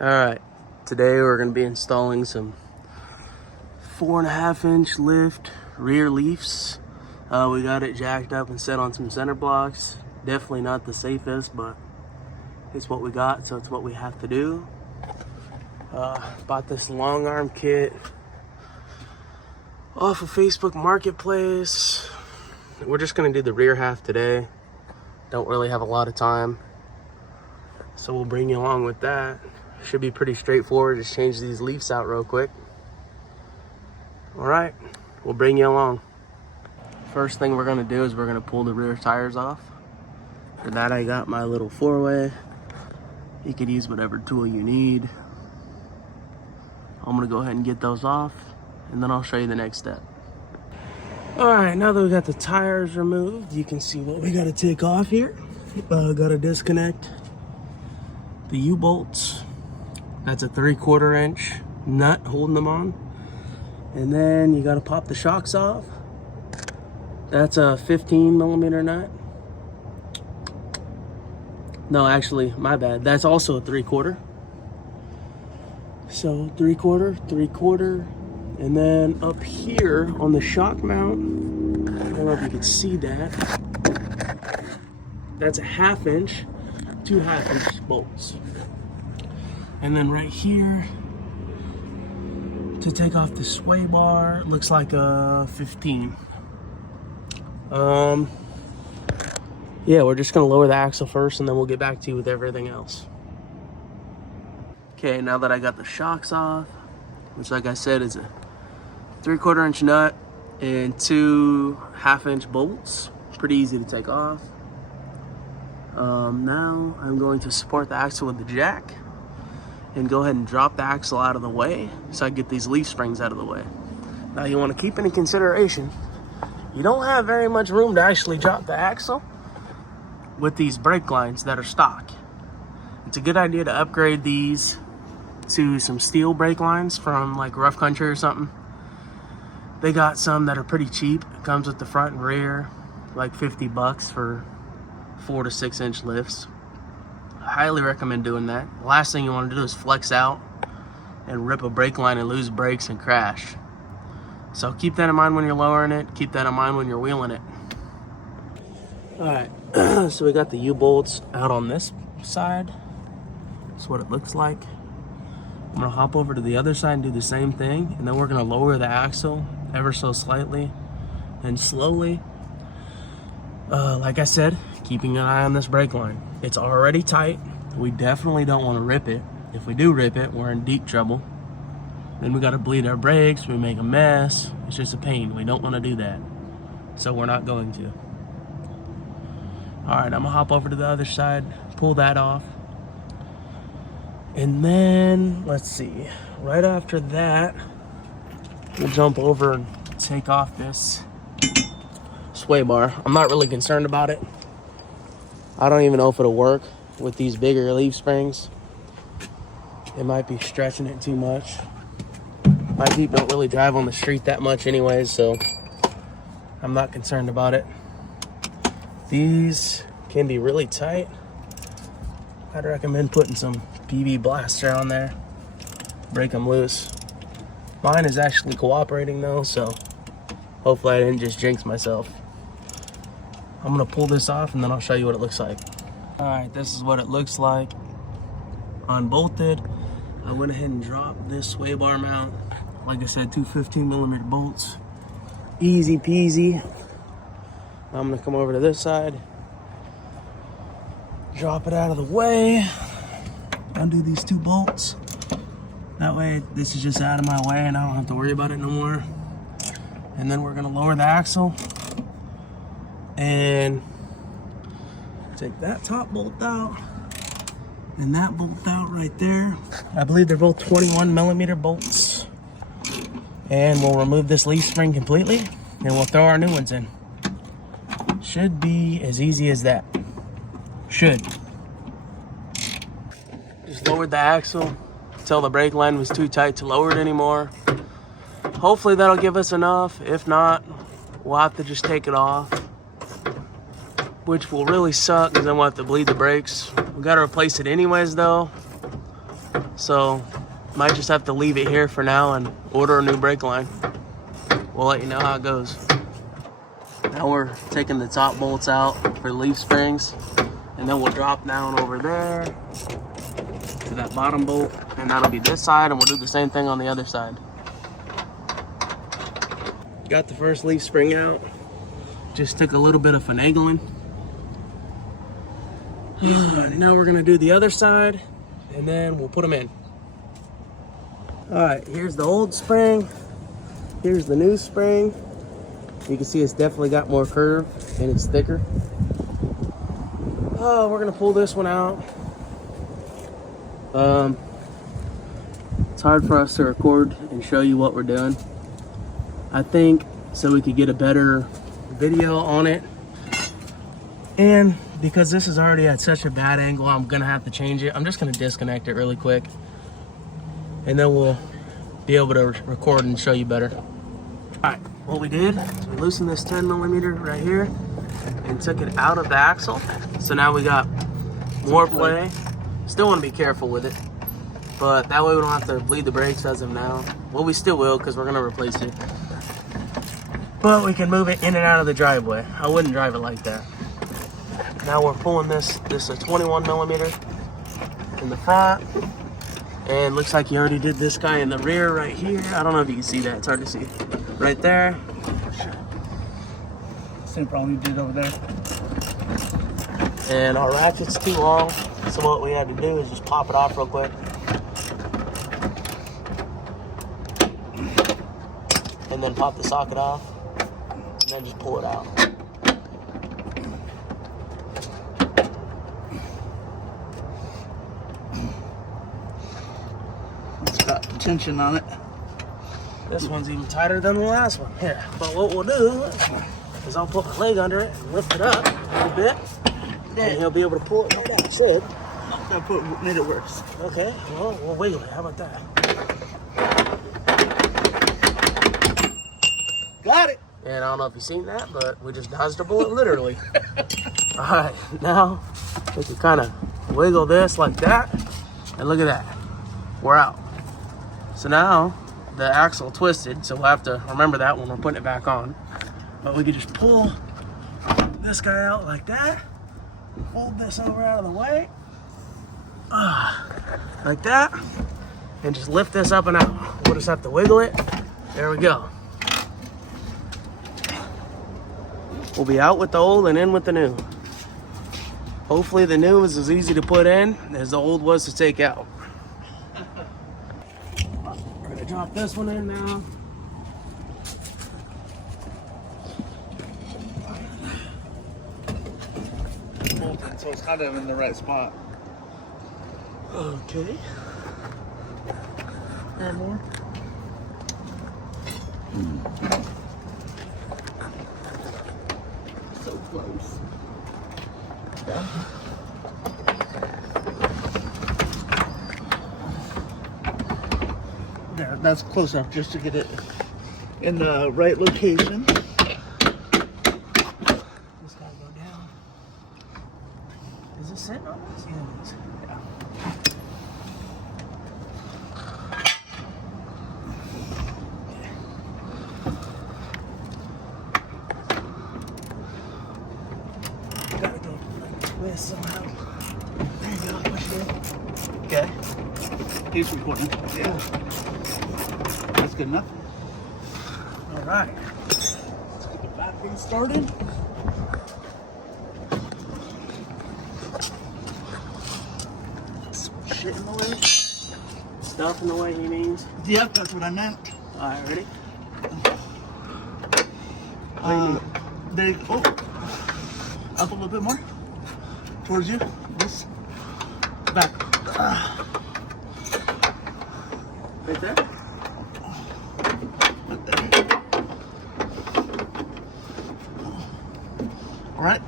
Alright, today we're going to be installing some 4.5-inch lift rear leafs. We got it jacked up and set on some center blocks. Definitely not the safest, but it's what we got, so it's what we have to do. Bought this long arm kit off of Facebook Marketplace. We're just going to do the rear half today. Don't really have a lot of time, so we'll bring you along with that. Should be pretty straightforward. Just change these leaves out real quick. All right, we'll bring you along. First thing we're gonna do is we're gonna pull the rear tires off. For that, I got my little 4-way. You could use whatever tool you need. I'm gonna go ahead and get those off, and then I'll show you the next step. All right, now that we got the tires removed, you can see what we gotta take off here. Gotta disconnect the U-bolts. That's a 3/4 inch nut holding them on. And then you gotta pop the shocks off. That's a 15mm nut. No, actually, my bad. That's also a 3/4. So 3/4, 3/4. And then up here on the shock mount, I don't know if you can see that. That's a 1/2 inch, 2 1/2-inch bolts. And then right here, to take off the sway bar, it looks like a 15. Yeah, we're just gonna lower the axle first, and then we'll get back to you with everything else. Okay, now that I got the shocks off, which like I said is a 3/4 inch nut and 2 1/2-inch bolts, pretty easy to take off. Now I'm going to support the axle with the jack and go ahead and drop the axle out of the way so I get these leaf springs out of the way. Now you want to keep in consideration, you don't have very much room to actually drop the axle with these brake lines that are stock. It's a good idea to upgrade these to some steel brake lines from like Rough Country or something. They got some that are pretty cheap. It comes with the front and rear, like $50 for 4 to 6 inch lifts. I highly recommend doing that. The last thing you want to do is flex out and rip a brake line and lose brakes and crash. So keep that in mind when you're lowering it. Keep that in mind when you're wheeling it. All right, so we got the U-bolts out on this side. That's what it looks like. I'm gonna hop over to the other side and do the same thing, and then we're gonna lower the axle ever so slightly and slowly. Like I said, keeping an eye on this brake line. It's already tight. We definitely don't want to rip it. If we do rip it, we're in deep trouble. Then we got to bleed our brakes. We make a mess. It's just a pain. We don't want to do that. So we're not going to. All right, I'm going to hop over to the other side, pull that off. And then, let's see, right after that, we'll jump over and take off this sway bar. I'm not really concerned about it. I don't even know if it'll work with these bigger leaf springs. It might be stretching it too much. My Jeep don't really drive on the street that much anyways, so I'm not concerned about it. These can be really tight. I'd recommend putting some PB Blaster on there. Break them loose. Mine is actually cooperating though, so hopefully I didn't just jinx myself. I'm gonna pull this off and then I'll show you what it looks like. All right, this is what it looks like unbolted. I went ahead and dropped this sway bar mount. Like I said, 2 15mm bolts. Easy peasy. I'm gonna come over to this side, drop it out of the way, undo these 2 bolts. That way, this is just out of my way and I don't have to worry about it no more. And then we're gonna lower the axle and take that top bolt out and that bolt out right there. I believe they're both 21mm bolts. And we'll remove this leaf spring completely and we'll throw our new ones in. Should be as easy as that. Should. Just lowered the axle until the brake line was too tight to lower it anymore. Hopefully that'll give us enough. If not, we'll have to just take it off, which will really suck because then we'll have to bleed the brakes. We got to replace it anyways though. So might just have to leave it here for now and order a new brake line. We'll let you know how it goes. Now we're taking the top bolts out for leaf springs, and then we'll drop down over there to that bottom bolt, and that'll be this side, and we'll do the same thing on the other side. Got the first leaf spring out. Just took a little bit of finagling. Now we're gonna do the other side, and then we'll put them in. All right, here's the old spring. Here's the new spring. You can see it's definitely got more curve and it's thicker. Oh, we're gonna pull this one out. It's hard for us to record and show you what we're doing. I think so we could get a better video on it. And because this is already at such a bad angle, I'm gonna have to change it. I'm just gonna disconnect it really quick, and then we'll be able to record and show you better. All right, what we did is we loosened this 10mm right here and took it out of the axle. So now we got more play. Still want to be careful with it, but that way we don't have to bleed the brakes as of now. Well, we still will, because we're gonna replace it. But we can move it in and out of the driveway. I wouldn't drive it like that. Now we're pulling this is a 21mm in the front. And looks like you already did this guy in the rear right here. I don't know if you can see that, it's hard to see. Right there. Same problem you did over there. And our ratchet's too long, so what we had to do is just pop it off real quick. And then pop the socket off, and then just pull it out. It's got tension on it. This one's even tighter than the last one. Here, but what we'll do is I'll put my leg under it and lift it up a little bit, and he'll be able to pull it right out. Should. That made it worse. Okay, well, we'll wiggle it. How about that? Got it. And I don't know if you've seen that, but we just dodged a bullet, literally. All right, now we can kind of wiggle this like that, and look at that. We're out. So now the axle twisted, so we'll have to remember that when we're putting it back on. But we can just pull this guy out like that, fold this over out of the way, like that, and just lift this up and out. We'll just have to wiggle it. There we go. We'll be out with the old and in with the new. Hopefully the new is as easy to put in as the old was to take out. We're gonna drop this one in now. So it's kind of in the right spot. Okay. And more. So close. Yeah. There, that's close enough just to get it in the right location. Just gotta go down. Is it sitting on this? Yeah, it is. Yeah. Gotta go like this somehow. There you go, push it in. Okay. He's recording. Yeah. That's good enough. All right. Let's get the battery started. Shit in the way. Stuff in the way, he means. Yep, that's what I meant. All right, ready? There you go. Oh. Up a little bit more. Towards you. This. Back. Right there? Right there. All right.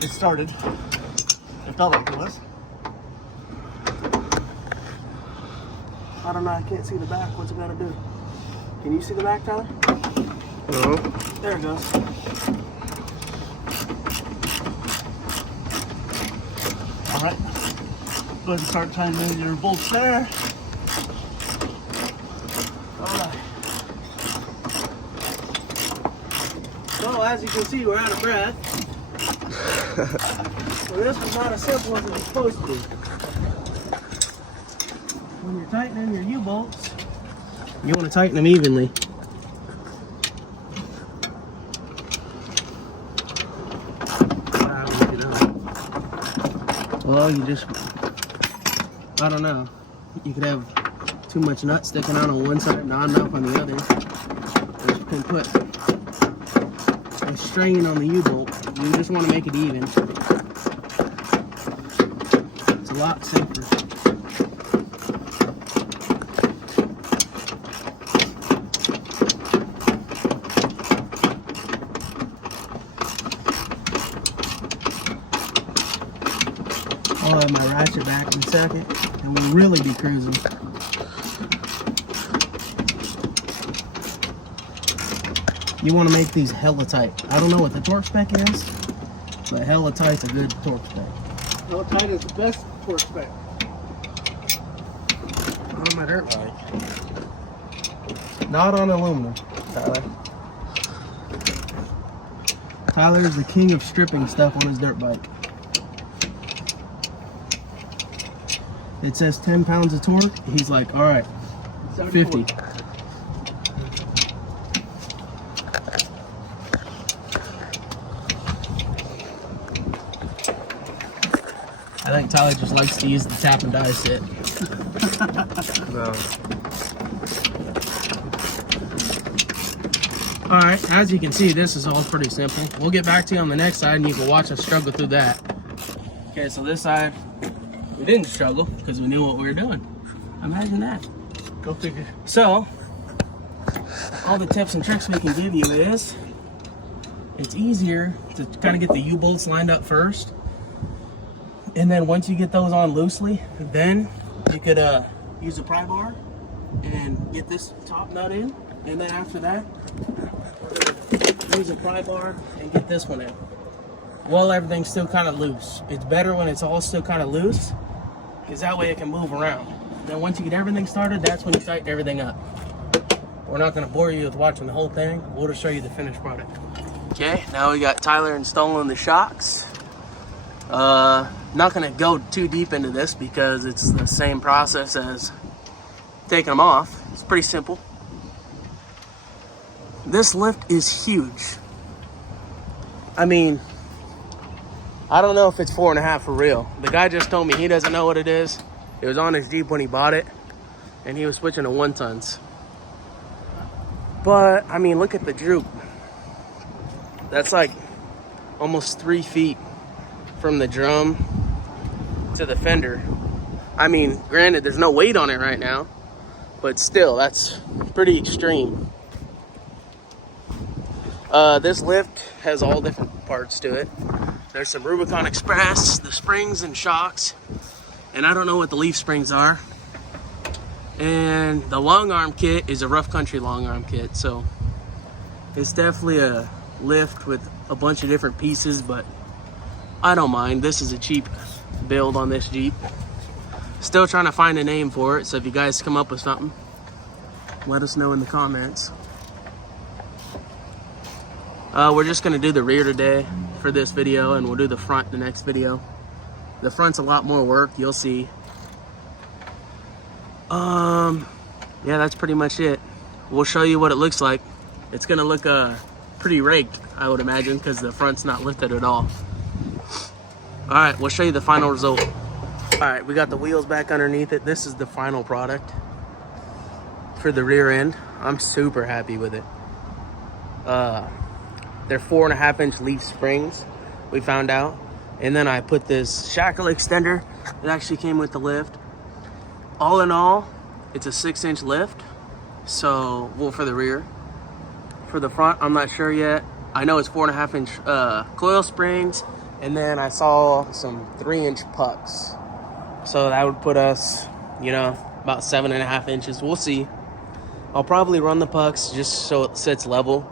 It started. It felt like it was. I don't know, I can't see the back. What's it gotta do? Can you see the back, Tyler? No. There it goes. All right. Go ahead and start tightening your bolts there. Alright. So as you can see, we're out of breath. So this was not as simple as it was supposed to be. When you're tightening your U-bolts, you want to tighten them evenly. Well, you just, I don't know. You could have too much nut sticking out on one side, not enough on the other. Or you can put a strain on the U-bolt. You just want to make it even. It's a lot safer. I'll have my ratchet back in a second, and we'll really be cruising. You want to make these hella tight. I don't know what the torque spec is, but hella tight's a good torque spec. Hella tight is the best torque spec. On my dirt bike. Not on aluminum, Tyler. Tyler's the king of stripping stuff on his dirt bike. It says 10 pounds of torque. He's like, all right, 50. I think Tyler just likes to use the tap and die sit. No. All right, as you can see, this is all pretty simple. We'll get back to you on the next side and you can watch us struggle through that. Okay, so this side, we didn't struggle because we knew what we were doing. Imagine that. Go figure. So, all the tips and tricks we can give you is, it's easier to kind of get the U-bolts lined up first. And then once you get those on loosely, then you could use a pry bar and get this top nut in. And then after that, use a pry bar and get this one in. Well, everything's still kind of loose. It's better when it's all still kind of loose, because that way it can move around. Then once you get everything started, that's when you tighten everything up. We're not going to bore you with watching the whole thing. We'll just show you the finished product. Okay, now we got Tyler installing the shocks. Not going to go too deep into this because it's the same process as taking them off. It's pretty simple. This lift is huge. I mean, I don't know if it's 4.5 for real. The guy just told me he doesn't know what it is. It was on his Jeep when he bought it, and he was switching to 1-tons. But, I mean, look at the droop. That's like almost 3 feet from the drum to the fender. I mean, granted, there's no weight on it right now, but still, that's pretty extreme. This lift has all different parts to it. There's some Rubicon Express, the springs and shocks, and I don't know what the leaf springs are. And the long arm kit is a Rough Country long arm kit, so it's definitely a lift with a bunch of different pieces, but I don't mind. This is a cheap build on this Jeep. Still trying to find a name for it, so if you guys come up with something, let us know in the comments. We're just gonna do the rear today for this video, and we'll do the front the next video. The front's a lot more work, you'll see. Yeah, that's pretty much it. We'll show you what it looks like. It's gonna look pretty raked, I would imagine, because the front's not lifted at all. All right, we'll show you the final result. All right, we got the wheels back underneath it. This is the final product for the rear end. I'm super happy with it. They're 4.5-inch leaf springs, we found out. And then I put this shackle extender. It actually came with the lift. All in all, it's a 6-inch lift. So, well, for the rear. For the front, I'm not sure yet. I know it's 4.5-inch coil springs. And then I saw some 3-inch pucks. So that would put us, you know, about 7.5 inches. We'll see. I'll probably run the pucks just so it sits level.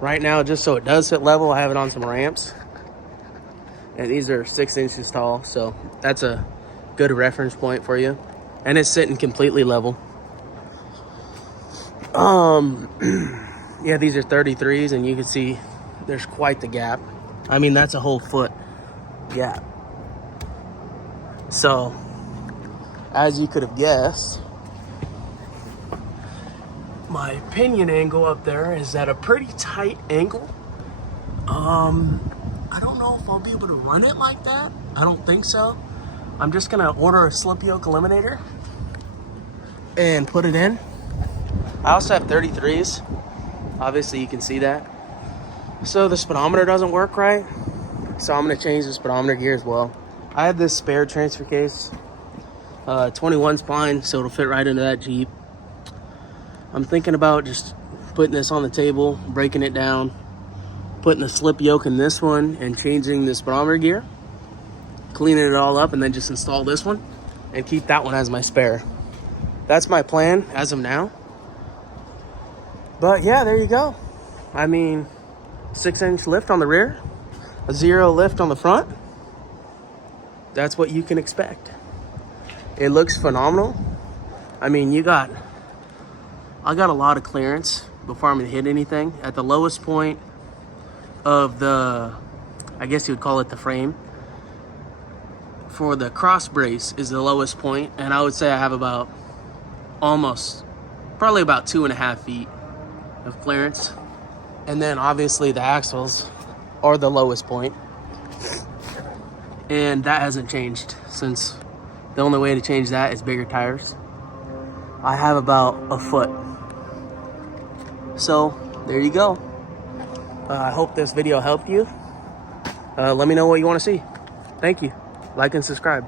Right now, just so it does sit level, I have it on some ramps. And these are 6 inches tall, so that's a good reference point for you. And it's sitting completely level. Yeah, these are 33s, and you can see there's quite the gap. I mean, that's a whole foot gap. So, as you could have guessed, my pinion angle up there is at a pretty tight angle. I don't know if I'll be able to run it like that. I don't think so. I'm just gonna order a slip yoke eliminator and put it in. I also have 33s. Obviously you can see that. So the speedometer doesn't work right. So I'm gonna change the speedometer gear as well. I have this spare transfer case, 21 spline, so it'll fit right into that Jeep. I'm thinking about just putting this on the table, breaking it down, putting the slip yoke in this one and changing the speedometer gear, cleaning it all up, and then just install this one and keep that one as my spare. That's my plan as of now. But yeah, there you go. I mean, 6-inch lift on the rear, a 0 lift on the front. That's what you can expect. It looks phenomenal. I mean, I got a lot of clearance before I'm gonna hit anything. At the lowest point of the, I guess you would call it the frame, for the cross brace is the lowest point, and I would say I have about probably about 2.5 feet of clearance. And then obviously the axles are the lowest point, and that hasn't changed since the only way to change that is bigger tires. I have about a foot. So there you go. I hope this video helped you. Let me know what you want to see. Thank you. Like and subscribe.